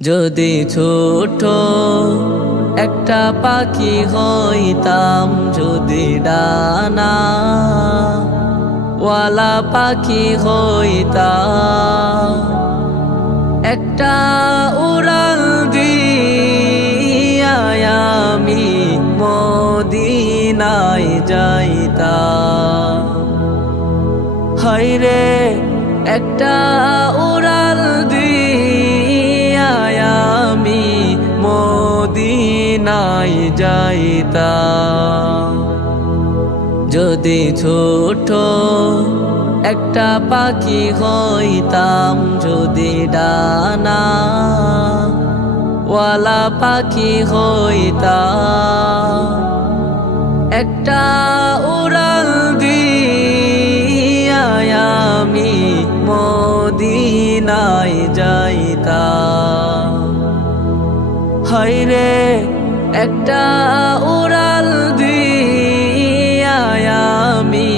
যদি ছোট একটা পাখি হইতাম, যদি ডানা ওয়ালা পাখি হইতাম, একটা উড়াল দিয়া আমি মদিনায় যাইতাম। হায়রে একটা উড়াল দিয়া আমি মদিনায় যাইতাম। যদি ছোট একটা পাখি হইতাম, যদি ডানা ওয়ালা পাখি হইতাম, একটা উড়াল দিয়া আমি মদিনায় যাইতাম। হায়রে একটা উড়াল দিয়া আমি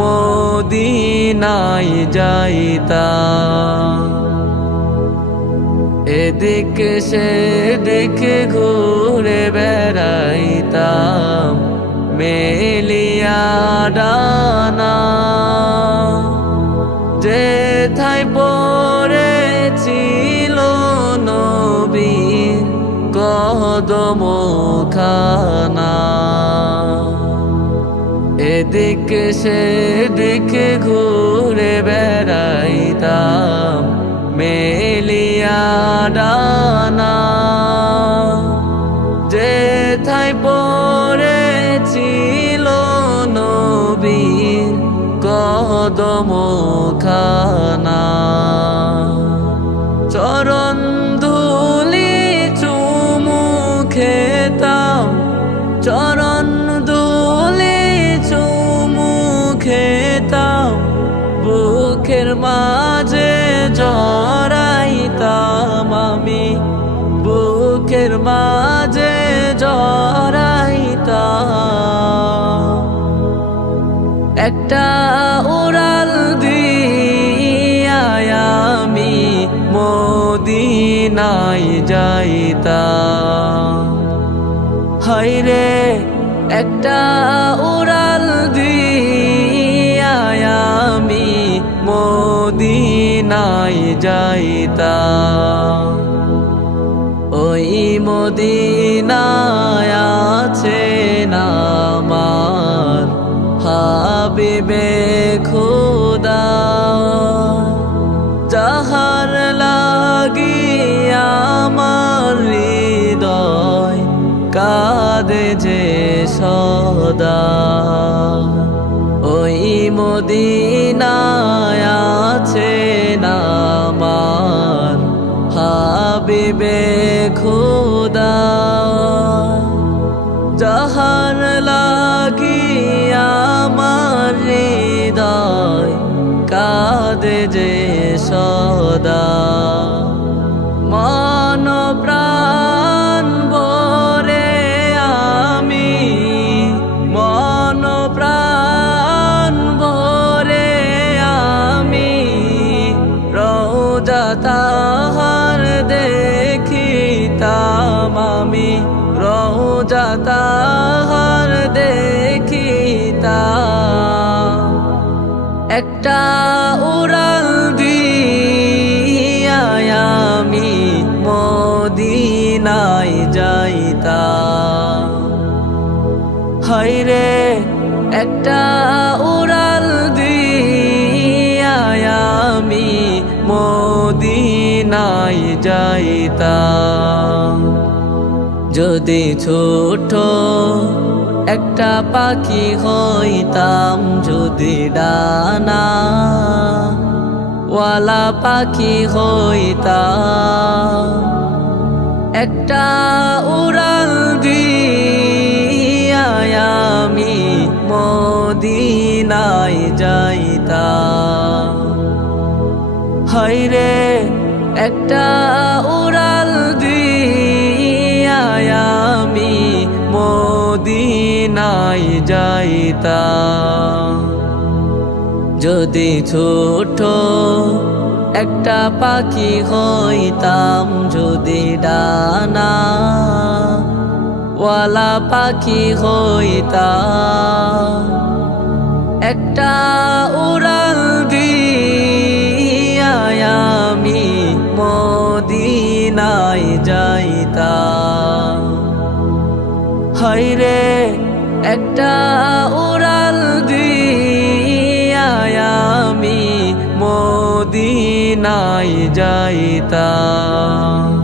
মদিনায় যাইতাম। এদিকে সেদিকে ঘুরে বেড়াইতাম মেলিয়া ডানা, যেথায় পড়েছিল নবীর কদমখানা। এদিকে সেদিকে ঘুরে বেড়াইতাম মেলিয়া ডানা, যেথায় পড়েছিল নবীর কদমখানা। চরণ ধুলি চুমু খেতাম, চরণ ধুলি চুমু খেতাম, বুকের মাঝে জড়াইতাম আমি, বুকের মাঝে জড়াইতাম। একটা উড়াল দিয়া আমি মদিনায় যাইতাম। হায়রে একটা উড়াল দিয়া আমি মদিনায় যাইতাম। ওই মদিনায় আছেন আমার হাবিবে খোদা, যাহার লাগি আমার হৃদয় কাঁদে যে সদা। ওই মদিনায় আছেন আমার হাবিবে খোদা, যাহার লাগি আমার হৃদয় কাঁদে যে সদা। মন প্রাণ ভরে আমি, মন প্রাণ ভরে আমি রওজা তাহার দেখিতাম আমি, রওজা তাহার দেখিতাম। একটা উড়াল দিয়া আমি মদিনায় যাইতাম। হায়রে একটা উড়াল দিয়া আমি মদিনায় যাইতাম। যদি ছোট একটা পাখি হইতাম, যদি ডানা ওয়ালা পাখি হইতাম, একটা উড়াল দিয়া আমি মদিনায় যাইতাম। হায়রে একটা উড়াল দিয়া আমি মদিনায় যাইতাম। যদি ছোট একটা পাখি হইতাম, যদি ডানা ওয়ালা পাখি হইতাম, একটা উড়াল দিয়া আমি মদিনায় যাইতাম। হায়রে একটা উড়াল দিয়া আমি মদিনায় যাইতাম।